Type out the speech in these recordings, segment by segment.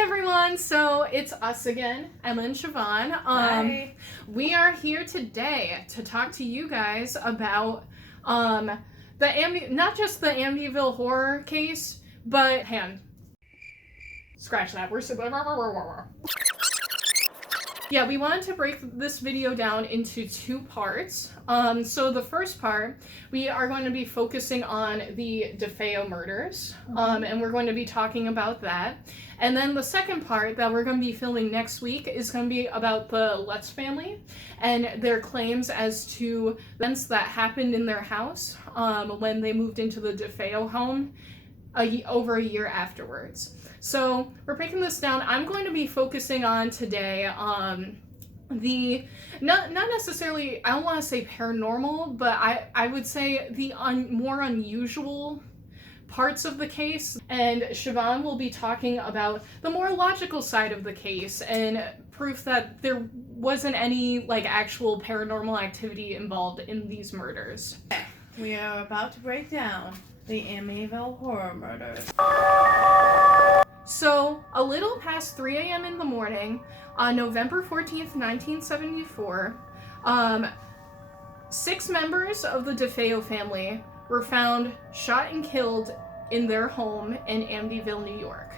everyone, so it's us again, Emma and Siobhan. Hi. We are here today to talk to you guys about not just the Amityville horror case, but scratch that. Yeah, we wanted to break this video down into two parts. So the first part, we are going to be focusing on the Defeo murders, and we're going to be talking about that. And then the second part that we're going to be filming next week is going to be about the Lutz family and their claims as to events that happened in their house when they moved into the Defeo home over a year afterwards. So we're breaking this down. I'm going to be focusing on today the not necessarily, I don't want to say paranormal, but I would say the more unusual parts of the case, and Siobhan will be talking about the more logical side of the case and proof that there wasn't any actual paranormal activity involved in these murders. We are about to break down the Amityville horror murders. So, a little past 3 a.m. in the morning, on November 14th, 1974, 6 members of the Defeo family were found shot and killed in their home in Amityville, New York.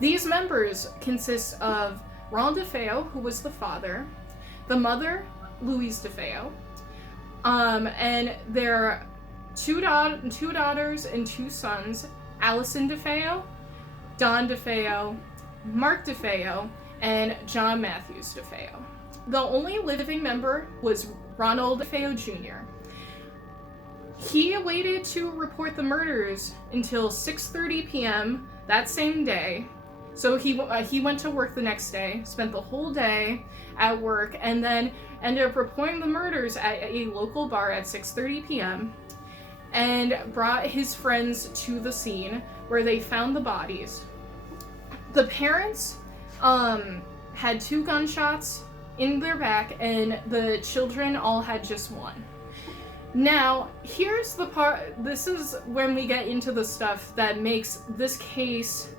These members consist of Ronald Defeo, who was the father, the mother, Louise Defeo, and their two daughters and 2 sons, Allison Defeo, Don Defeo, Mark Defeo, and John Matthews Defeo. The only living member was Ronald Defeo Jr. He waited to report the murders until 6:30 p.m. that same day. So he went to work the next day, spent the whole day at work, and then ended up reporting the murders at a local bar at 6:30 p.m. and brought his friends to the scene where they found the bodies. The parents had 2 gunshots in their back, and the children all had just 1. Now, here's the part, this is when we get into the stuff that makes this case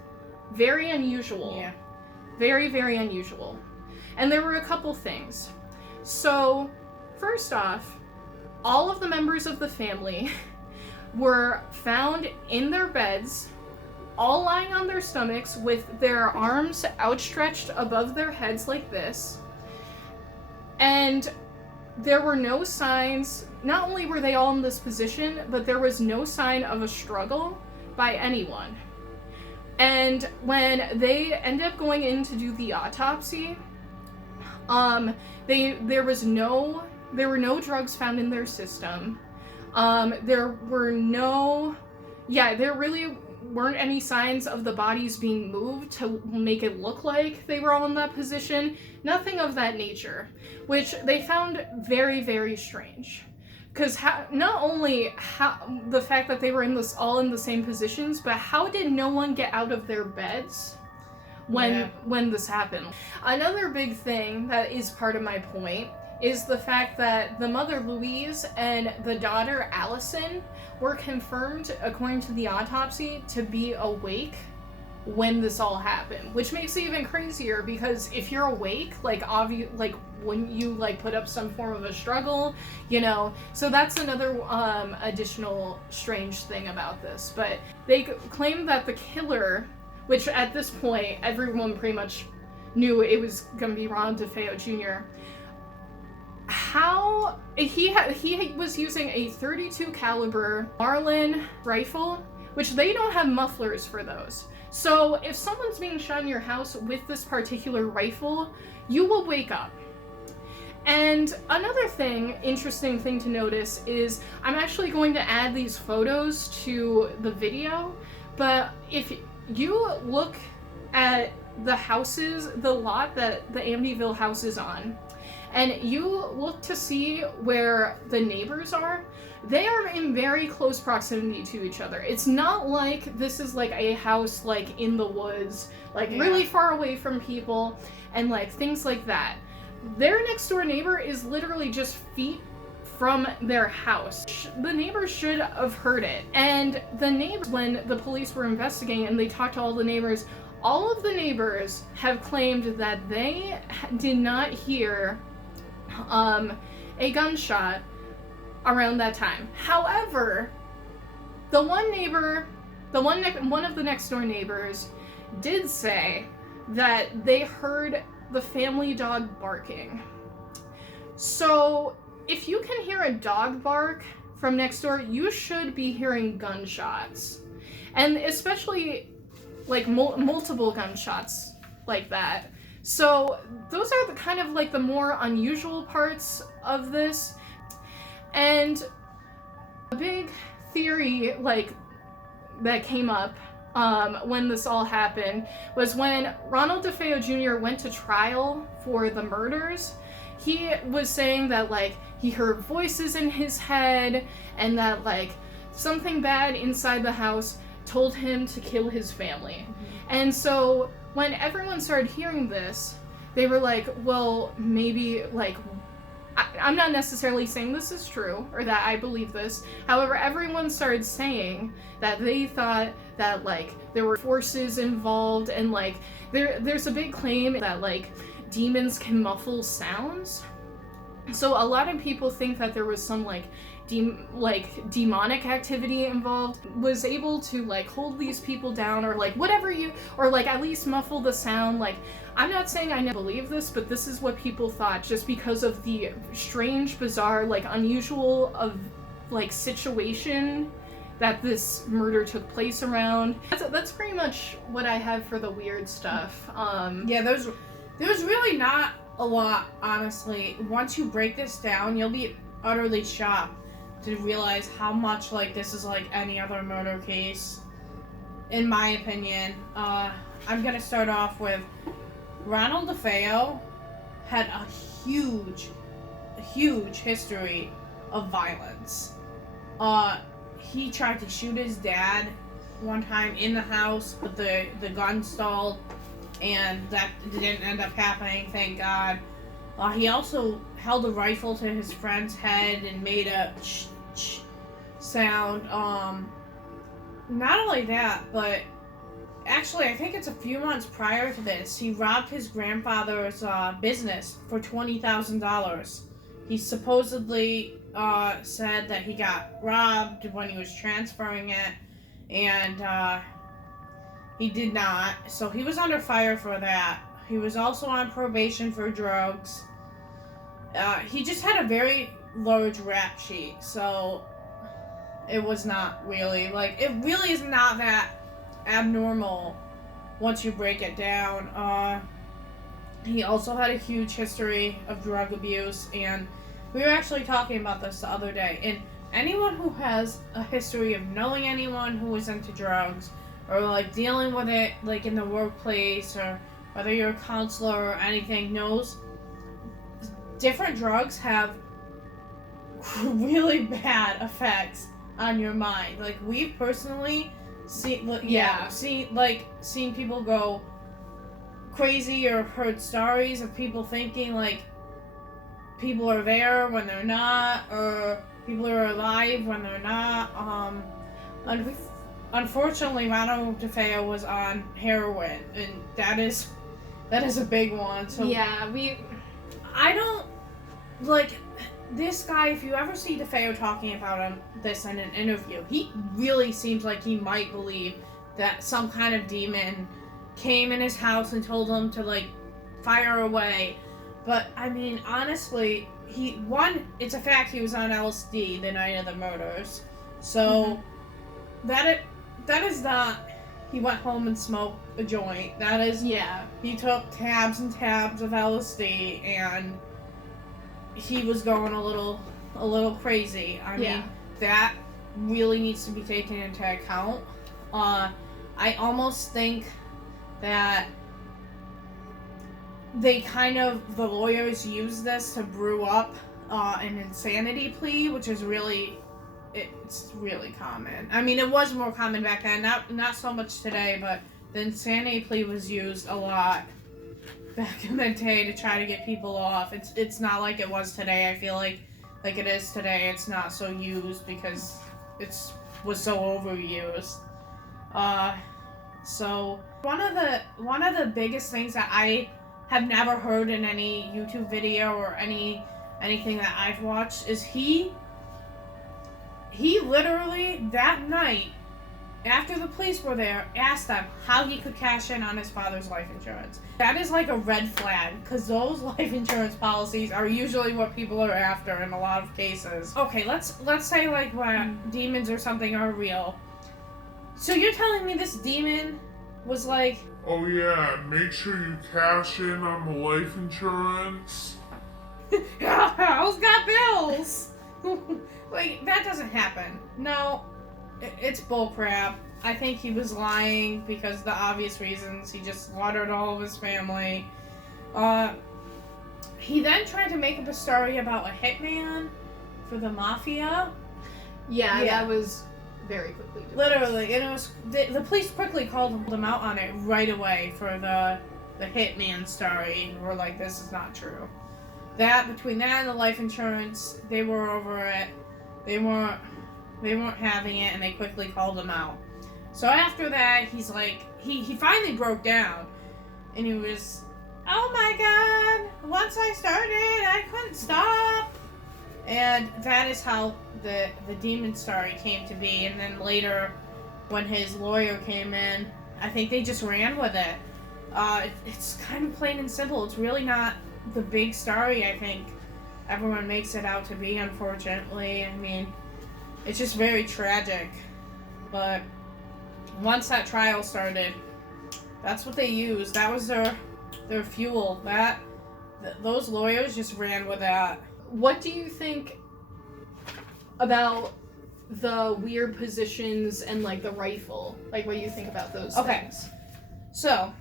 very unusual. Yeah. Very, very unusual. And there were a couple things. So, first off, all of the members of the family were found in their beds, all lying on their stomachs with their arms outstretched above their heads like this. And there were no signs, not only were they all in this position, but there was no sign of a struggle by anyone. And when they ended up going in to do the autopsy, there were no drugs found in their system. There really weren't any signs of the bodies being moved to make it look like they were all in that position. Nothing of that nature, which they found very, very strange. Because not only the fact that they were all in the same positions, but how did no one get out of their beds when this happened? Another big thing that is part of my point is the fact that the mother, Louise, and the daughter, Allison, were confirmed, according to the autopsy, to be awake when this all happened, which makes it even crazier, because if you're awake, wouldn't you put up some form of a struggle, so that's another additional strange thing about this. But they claim that the killer, which at this point everyone pretty much knew it was gonna be Ron Defeo Jr., how he was using a .32 caliber Marlin rifle, which they don't have mufflers for those. So if someone's being shot in your house with this particular rifle, you will wake up. And another interesting thing to notice is I'm actually going to add these photos to the video, but if you look at the lot that the Amityville house is on, and you look to see where the neighbors are, they are in very close proximity to each other. It's not like this is a house in the woods, really far away from people, and things like that. Their next door neighbor is literally just feet from their house. The neighbors should have heard it. And the neighbors, when the police were investigating and they talked to all the neighbors, All of the neighbors have claimed that they did not hear a gunshot around that time. However, the one neighbor, one of the next door neighbors, did say that they heard the family dog barking. So, if you can hear a dog bark from next door, you should be hearing gunshots. And especially, like, multiple gunshots like that. So, those are the kind of, like, the more unusual parts of this. And a big theory, like, that came up when this all happened was when Ronald Defeo Jr. went to trial for the murders. He was saying that, like, he heard voices in his head and that, like, something bad inside the house told him to kill his family. Mm-hmm. And so when everyone started hearing this, they were like, well, maybe, like, I'm not necessarily saying this is true or that I believe this. However, everyone started saying that they thought that, like, there were forces involved, and, like, there's a big claim that, like, demons can muffle sounds. So a lot of people think that there was some, like, demonic activity involved, was able to, like, hold these people down, or, like, whatever or, like, at least muffle the sound. Like, I'm not saying I never believe this, but this is what people thought, just because of the strange, bizarre, like, unusual of, like, situation that this murder took place around. That's pretty much what I have for the weird stuff. Yeah, there's really not a lot, honestly. Once you break this down, you'll be utterly shocked to realize how much, like, this is like any other murder case, in my opinion. I'm gonna start off with Ronald Defeo had a huge history of violence. He tried to shoot his dad one time in the house, but the gun stalled, and that didn't end up happening, thank God. He also held a rifle to his friend's head and made a sound. Not only that, but actually, I think it's a few months prior to this, he robbed his grandfather's business for $20,000. He supposedly said that he got robbed when he was transferring it, and he did not. So he was under fire for that. He was also on probation for drugs. He just had a very large rap sheet, so it was not really, like, it really is not that abnormal once you break it down. He also had a huge history of drug abuse, and we were actually talking about this the other day, and anyone who has a history of knowing anyone who is into drugs, or, like, dealing with it, like, in the workplace, or whether you're a counselor or anything, knows different drugs have really bad effects on your mind. Like, we've personally seen people go crazy, or heard stories of people thinking, like, people are there when they're not, or people are alive when they're not. Unfortunately, Ronald Defeo was on heroin, and that is a big one. So yeah, I don't, like, this guy, if you ever see Defeo talking about this in an interview, he really seems like he might believe that some kind of demon came in his house and told him to, like, fire away. But, I mean, honestly, it's a fact he was on LSD the night of the murders. So, that is not, he went home and smoked a joint. That is, he took tabs and tabs of LSD, and he was going a little crazy. I mean, that really needs to be taken into account. I almost think that the lawyers use this to brew up an insanity plea, which is it's really common. I mean, it was more common back then, not so much today, but the insanity plea was used a lot back in the day to try to get people off. It's not like it was today. I feel like it is today. It's not so used because was so overused. So One of the biggest things that I have never heard in any YouTube video or anything that I've watched is he literally that night, after the police were there, asked them how he could cash in on his father's life insurance. That is like a red flag, because those life insurance policies are usually what people are after in a lot of cases. Okay, let's say like when demons or something are real. So you're telling me this demon was like, oh yeah, make sure you cash in on the life insurance. Who's got bills? Like, that doesn't happen. No. It's bullcrap. I think he was lying because the obvious reasons. He just slaughtered all of his family. He then tried to make up a story about a hitman for the mafia. Yeah. That was very quickly done. Literally, and it was the police quickly called him out on it right away for the hitman story. We're like, this is not true. Between that and the life insurance, they were over it. They weren't having it, and they quickly called him out. So after that, he's like, he finally broke down, and he was, oh my god, once I started, I couldn't stop. And that is how the demon story came to be. And then later, when his lawyer came in, I think they just ran with it. It's kind of plain and simple. It's really not the big story, I think everyone makes it out to be, unfortunately. I mean, it's just very tragic. But once that trial started, that's what they used. That was their fuel. Those lawyers just ran with that. What do you think about the weird positions and like the rifle? Like, what do you think about those things? So,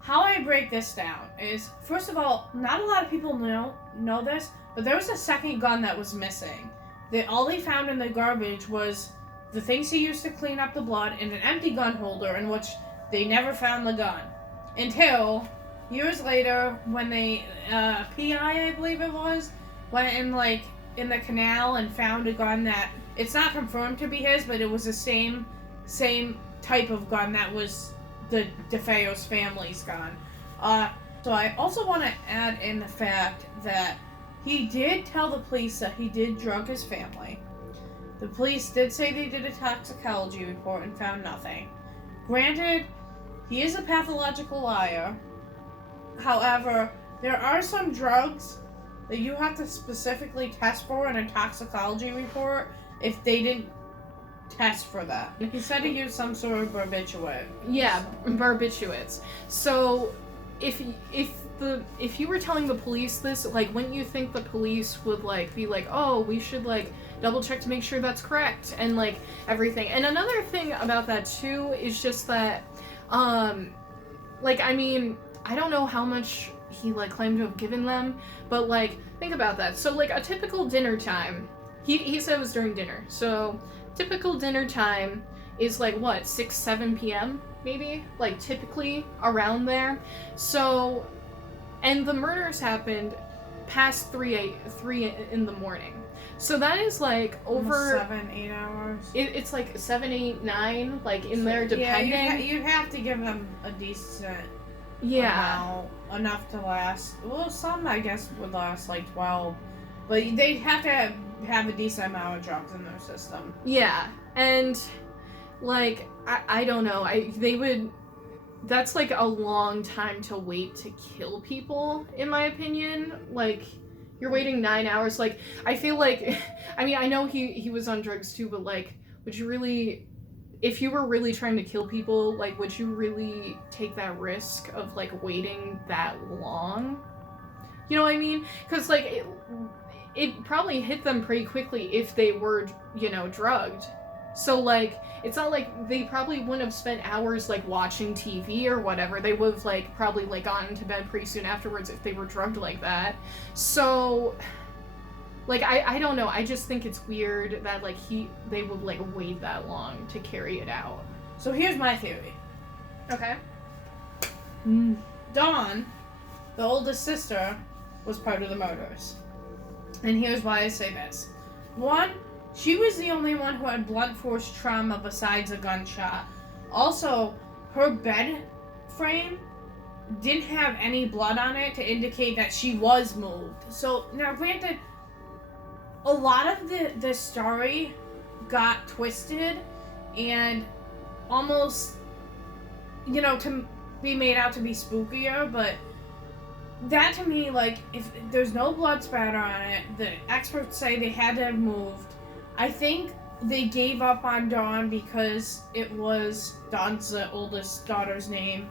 how I break this down is, first of all, not a lot of people know this, but there was a second gun that was missing. All they found in the garbage was the things he used to clean up the blood and an empty gun holder in which they never found the gun. Until years later, when they, PI, I believe it was, went in the canal and found a gun that, it's not confirmed to be his, but it was the same type of gun that was the Defeo's family's gun. So I also want to add in the fact that he did tell the police that he did drug his family. The police did say they did a toxicology report and found nothing. Granted, he is a pathological liar. However, there are some drugs that you have to specifically test for in a toxicology report if they didn't test for that. He said he used some sort of barbiturate. Yeah, barbiturates. So, if you were telling the police this, like, wouldn't you think the police would, like, be like, oh, we should, like, double check to make sure that's correct, and, like, everything. And another thing about that, too, is just that, like, I mean, I don't know how much he, like, claimed to have given them, but, like, think about that. So, like, a typical dinner time, he said it was during dinner, so typical dinner time is, like, what, 6, 7 p.m., maybe? Like, typically around there. So, and the murders happened past 3 in the morning. So that is, like, over 7-8 hours. It's like 7, 8, 9, like, in there, depending. Yeah, you'd have to give them a decent amount, enough to last. Well, some, I guess, would last, like, 12. But they'd have to have a decent amount of drugs in their system. Yeah, and, like, I don't know, they would, that's, like, a long time to wait to kill people, in my opinion. Like, you're waiting 9 hours, like, I feel like, I mean, I know he was on drugs too, but, like, would you really, if you were really trying to kill people, like, would you really take that risk of, like, waiting that long? You know what I mean? Because, like, it probably hit them pretty quickly if they were, you know, drugged. So, like, it's not like they probably wouldn't have spent hours, like, watching TV or whatever. They would have, like, probably, like, gotten to bed pretty soon afterwards if they were drugged like that. So, like, I don't know. I just think it's weird that, like, they would, like, wait that long to carry it out. So here's my theory. Okay. Dawn, the oldest sister, was part of the murders. And here's why I say this. One, she was the only one who had blunt force trauma besides a gunshot. Also, her bed frame didn't have any blood on it to indicate that she was moved. So, now granted, a lot of the story got twisted and almost, to be made out to be spookier, but that to me, like, if there's no blood spatter on it, the experts say they had to have moved. I think they gave up on Dawn because it was Dawn's the oldest daughter's name,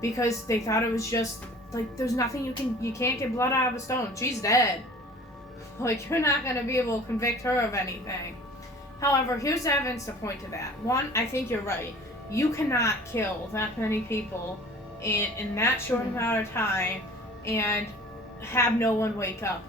because they thought it was just, like, there's nothing you can't get blood out of a stone. She's dead. Like, you're not gonna be able to convict her of anything. However, here's the evidence to point to that. One, I think you're right. You cannot kill that many people in that short amount of time and have no one wake up.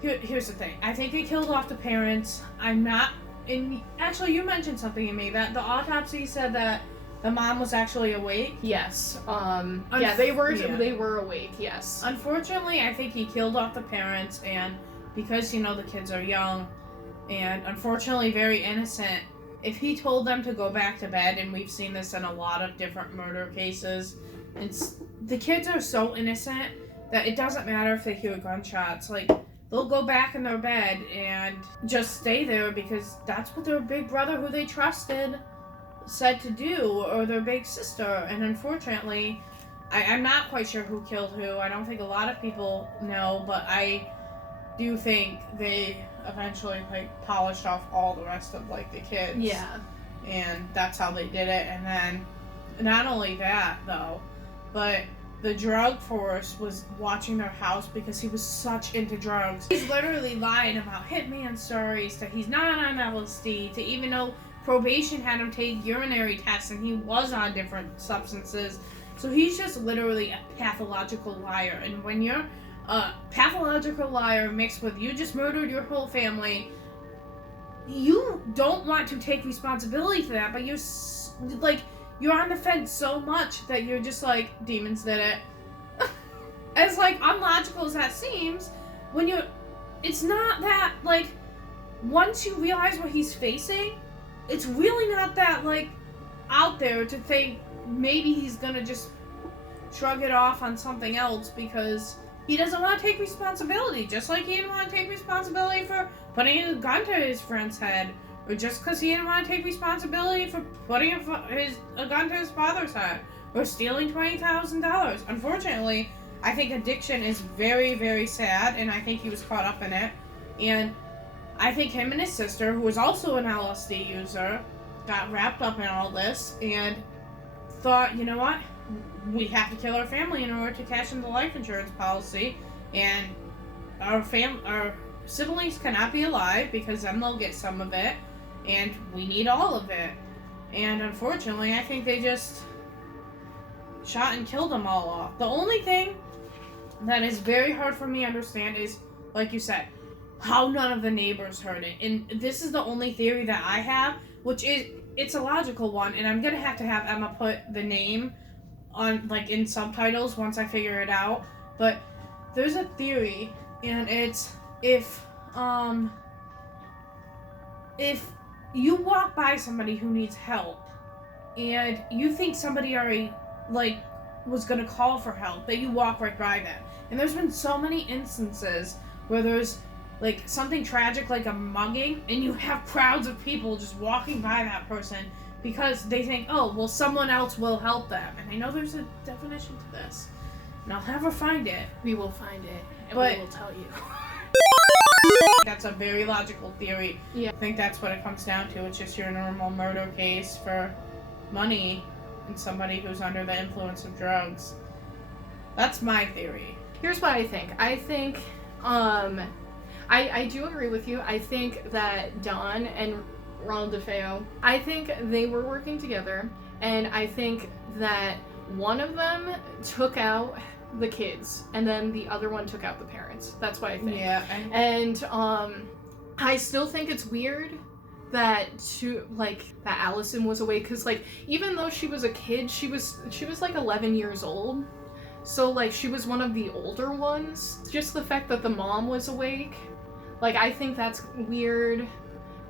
Here's the thing. I think they killed off the parents. Actually, you mentioned something to me that the autopsy said that the mom was actually awake. Yes. They were awake. Yes. Unfortunately, I think he killed off the parents, and because the kids are young and unfortunately very innocent, if he told them to go back to bed, and we've seen this in a lot of different murder cases, the kids are so innocent that it doesn't matter if they hear gunshots. Like, they'll go back in their bed and just stay there because that's what their big brother, who they trusted, said to do, or their big sister. And unfortunately, I'm not quite sure who killed who. I don't think a lot of people know, but I do think they eventually polished off all the rest of the kids. Yeah. And that's how they did it. And then not only that though, but the drug force was watching their house because he was such into drugs. He's literally lying about hitman stories, that he's not on LSD, to even though probation had him take urinary tests and he was on different substances. So he's just literally a pathological liar. And when you're a pathological liar mixed with you just murdered your whole family, you don't want to take responsibility for that, but you're on the fence so much that you're just like, demons did it. As unlogical as that seems, it's not that, once you realize what he's facing, it's really not that, out there to think maybe he's gonna just shrug it off on something else because he doesn't want to take responsibility, just like he didn't want to take responsibility for putting a gun to his friend's head, or just because he didn't want to take responsibility for putting a gun to his father's head, or stealing $20,000. Unfortunately, I think addiction is very, very sad, and I think he was caught up in it. And I think him and his sister, who was also an LSD user, got wrapped up in all this and thought, you know what? We have to kill our family in order to cash in the life insurance policy, and our siblings cannot be alive because then they'll get some of it, and we need all of it. And unfortunately, I think they just shot and killed them all off. The only thing that is very hard for me to understand is, like you said, how none of the neighbors heard it. And this is the only theory that I have, which is, it's a logical one, and I'm gonna have to have Emma put the name on, in subtitles once I figure it out. But there's a theory, and it's if you walk by somebody who needs help and you think somebody already was gonna call for help, that you walk right by them. And there's been so many instances where there's something tragic like a mugging, and you have crowds of people just walking by that person because they think, oh, well, someone else will help them. And I know there's a definition to this, and I'll never find it. We will find it, and we will tell you. That's a very logical theory. Yeah. I think that's what it comes down to. It's just your normal murder case for money and somebody who's under the influence of drugs. That's my theory. Here's what I think. I think, I do agree with you. I think that Dawn and Ronald Defeo, I think they were working together, and I think that one of them took out the kids, and then the other one took out the parents. That's what I think. Yeah. And I still think it's weird that that Allison was awake, because even though she was a kid, she was 11 years old, so she was one of the older ones. Just the fact that the mom was awake, I think that's weird,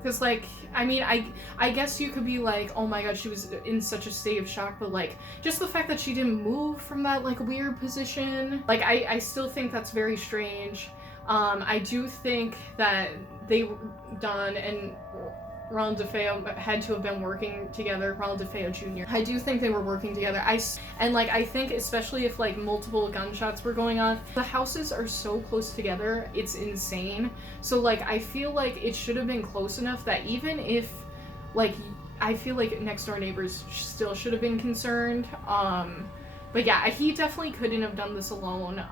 because like, I mean, I guess you could be like, oh my god, she was in such a state of shock, but like, just the fact that she didn't move from that like weird position, like I still think that's very strange. I do think that Don and Ronald Defeo had to have been working together, Ronald Defeo Jr. I do think they were working together. I think especially if like multiple gunshots were going on, the houses are so close together, it's insane. So like, I feel like it should have been close enough that even if like, I feel like next door neighbors still should have been concerned. But yeah, he definitely couldn't have done this alone.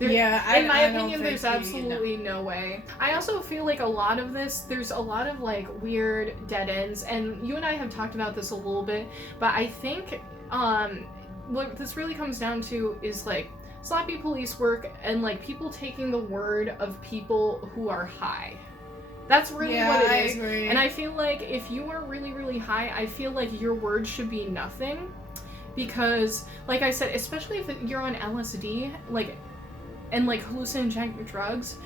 In my opinion, there's absolutely no way. I also feel like a lot of this, there's a lot of like weird dead ends, and you and I have talked about this a little bit, but I think what this really comes down to is like sloppy police work and like people taking the word of people who are high. That's really what it is. I agree. And I feel like if you are really, really high, I feel like your word should be nothing, because like I said, especially if you're on LSD, like, and like hallucinogenic drugs,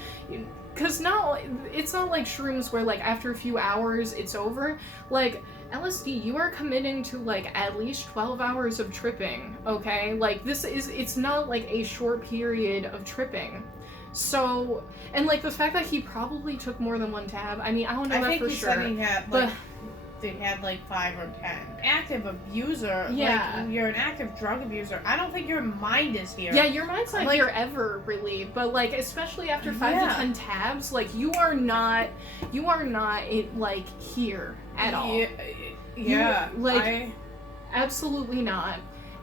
because now it's not like shrooms where like after a few hours it's over. Like LSD, you are committing to like at least 12 hours of tripping, okay? Like it's not like a short period of tripping. So, and like the fact that he probably took more than one tab, I mean, I don't know that for sure. I think he said he had like, they had like 5 or 10. Active abuser, yeah. Like you're an active drug abuser. I don't think your mind is here. Yeah, your mind's not here ever, really. But like, especially after 5 to 10 tabs, like you are not like here at all. Yeah, absolutely not.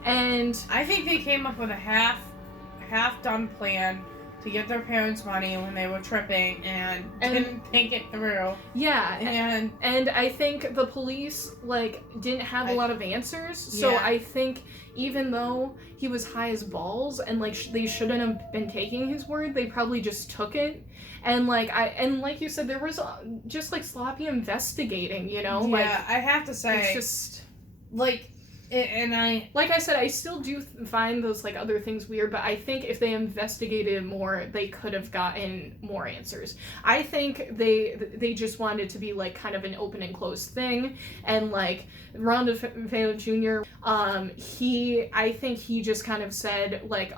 And I think they came up with a half-done plan to get their parents' money when they were tripping and didn't think it through. Yeah, and I think the police like didn't have a lot of answers. So I think even though he was high as balls and like they shouldn't have been taking his word, they probably just took it. And like like you said, there was just like sloppy investigating, you know? Yeah, like, I have to say, it's just like. And like I said, I still do find those like other things weird, but I think if they investigated more, they could have gotten more answers. I think they just wanted it to be like kind of an open and closed thing, and like Ron DeFeo Jr. I think he just kind of said like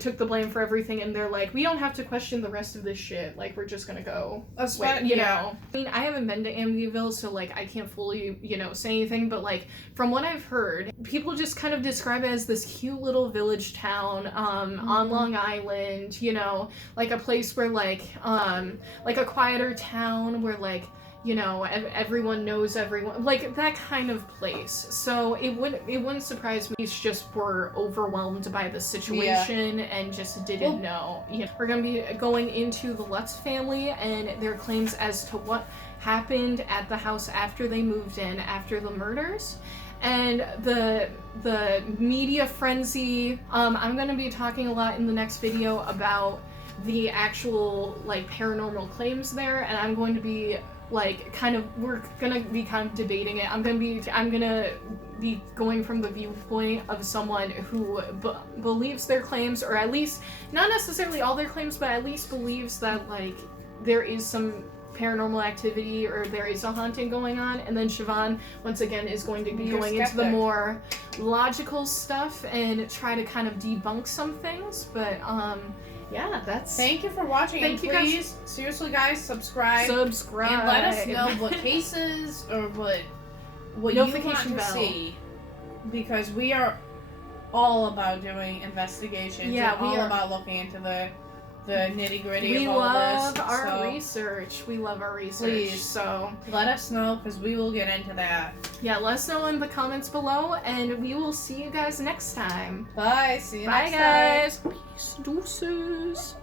took the blame for everything, and they're like, we don't have to question the rest of this shit. Like we're just gonna go, you know. I mean, I haven't been to Amityville, so like I can't fully say anything, but like from what I've heard, people just kind of describe it as this cute little village town on Long Island, like a place where like a quieter town where like everyone knows everyone, like that kind of place. So it wouldn't surprise me if just were overwhelmed by the situation and just didn't know. We're gonna be going into the Lutz family and their claims as to what happened at the house after they moved in after the murders. And the media frenzy, I'm going to be talking a lot in the next video about the actual, like, paranormal claims there, and I'm going to be, like, we're going to be kind of debating it. I'm going to be going from the viewpoint of someone who believes their claims, or at least, not necessarily all their claims, but at least believes that, like, there is some paranormal activity or there is a haunting going on. And then Siobhan once again is going to be going into the more logical stuff and try to kind of debunk some things. But yeah, that's thank you for watching. Thank you please guys. Seriously guys, subscribe and let us know what cases or what you want to see, because we are all about doing investigations. Yeah, we are about looking into the nitty-gritty of all this. We love our research. Please, so let us know, because we will get into that. Yeah, let us know in the comments below, and we will see you guys next time. Bye. See you next time. Bye, guys. Peace. Deuces.